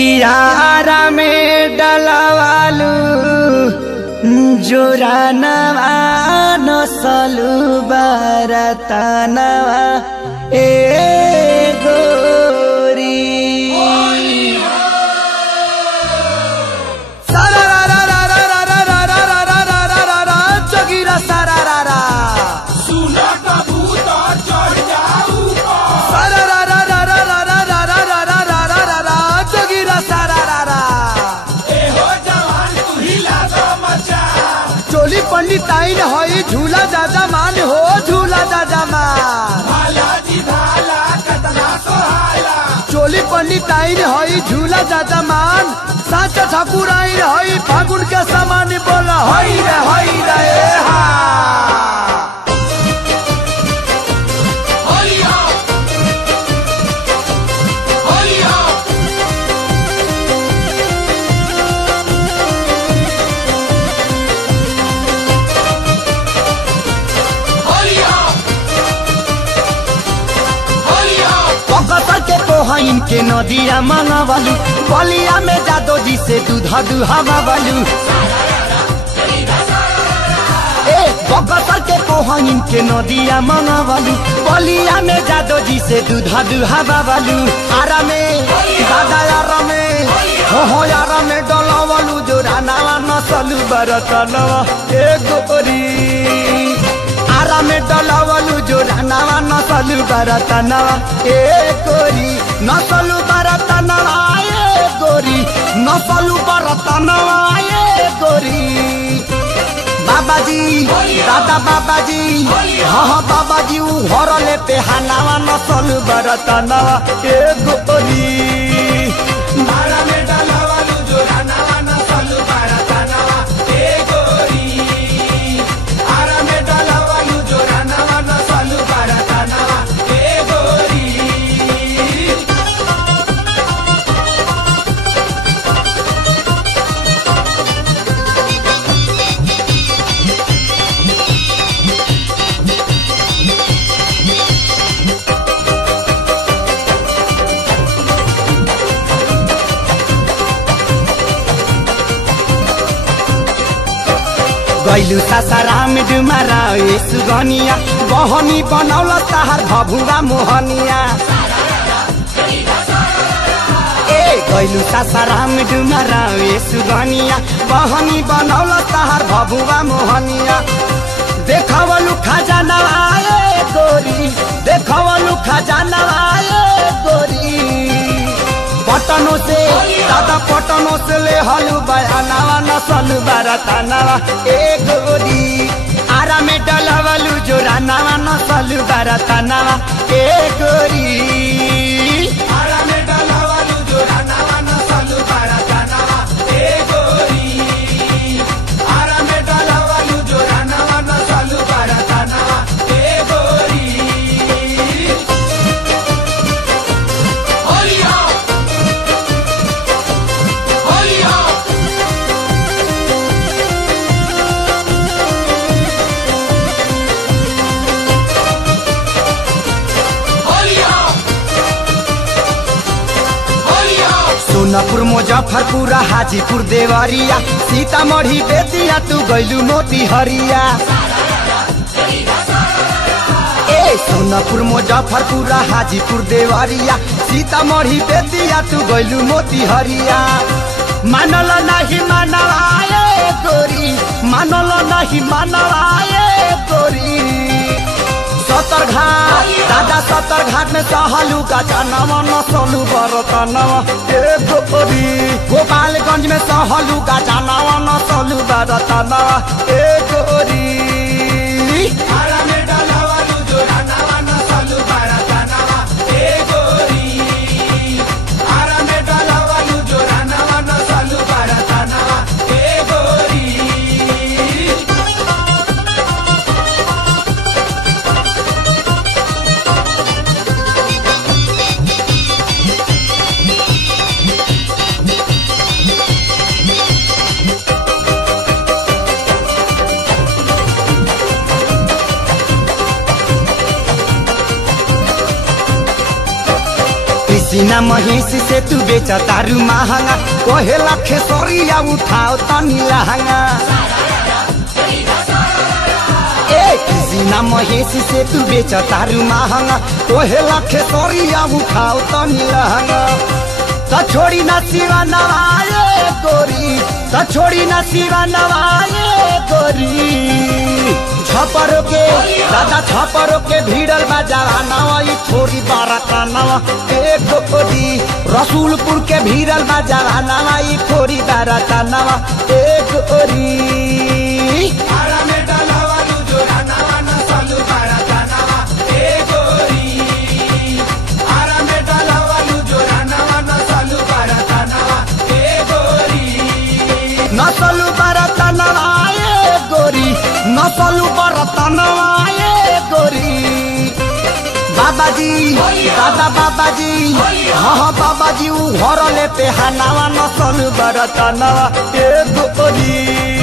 कियारा में डलवालू जोरानवा नसलू बरतनवा ए गोरी चोली पंडिताइन हई झूला दादा मान हो झूला दादा मान चोली पंडिताइन हई झूला दादा मान साचा ठाकुर आइन हई फागुन के समान बोला हई रे हा इनके नदिया मंगावलू बलिया में जादो जी से दूधा दुहावलू बकसर के पोहा इनके नदिया मंगावलू बलिया में जादो जी से दूधा दुहावलू आरा में दादा यारा में हो यारा में डलावलू जो रानावा नसलू बरतनवा ए गोरी आरा में डलावलू जो रानावा नसलू बरतनवा ए गोरी नसलू बरतनवा ए गोरी नसलू बरतनवा ए गोरी बाबाजी दादा बाबाजी हाँ बाबाजी उ हरले पे हनावा नसलू बरतनवा ए गोरी आरा में डलावलू जो रानावा नसलू बरतनवा ए गोरी आरा में डलावलू जो रानावा नसलू बरतनवा ए गोरी गैलू सासाराम डुमारा सुगनिया बहनी बनौल ताहार भभुआ मोहनिया ए गैलू सासाराम डुमारा सुगनिया बहनी बनौल ताहार भभुआ मोहनिया देखवलू खजाना आए गोरी देखवलू खजाना आए गोरी पटनों से दादा पटनों से ले हलू बयानावा नसलू बरतनवा ए गोरी आरा में डलवलू जो रानावा नसलू बरतनवा ए गोरी आरा में डलवलू जो रानावा नसलू बरतनवा ए गोरी आरा में डलवलू जो रानावा नसलू बरतनवा ए गोरी सोनपुर मुजफ्फरपुर हाजीपुर देवरिया सीतामढ़ी बेतिया तू गैलू मोतीहरिया ए सोनपुर मुजफ्फरपुर हाजीपुर देवरिया सीतामढ़ी बेतिया तू गैलू मोतीहरिया मानल नहीं मानवाए गोरी मानल नहीं मानवाए गोरी सतर घाट दादा सतर घाट में सहलू गजनवा नसलू बरतनवा ए गोरी गोपालगंज में सहलू गजनवा नसलू बरतनवा ए गोरी आरा में डलवलू जो रानावा नसलू बरतनवा ए गोरी आरा में डलवलू जो रानावा नसलू बरतनवा ए गोरी सीना महेश से तू बेचा तारू महंगा कोहे लखे सोरिया उठाओ तनी लहंगा सीना महेश से तू बेचा तारू महंगा कोहे लखे सोरिया उठाओ तनी लहंगा त छोड़ी ना सिवा नवाए गोरी त छोड़ी ना सिवा नवाए गोरी छपरों के दादा छपरों के भीड़ल बाजाना छोरी बाराताना एक गोरी रसूलपुर के भीड़ल बाजाना छोरी बाराताना एक गोरी नसलू बाराताना गोरी नसलू बाराताना गोरी बाबाजी दादा बाबाजी हाँ बाबाजी उ घर ले पे हनावा नसलू बाराताना गोरी।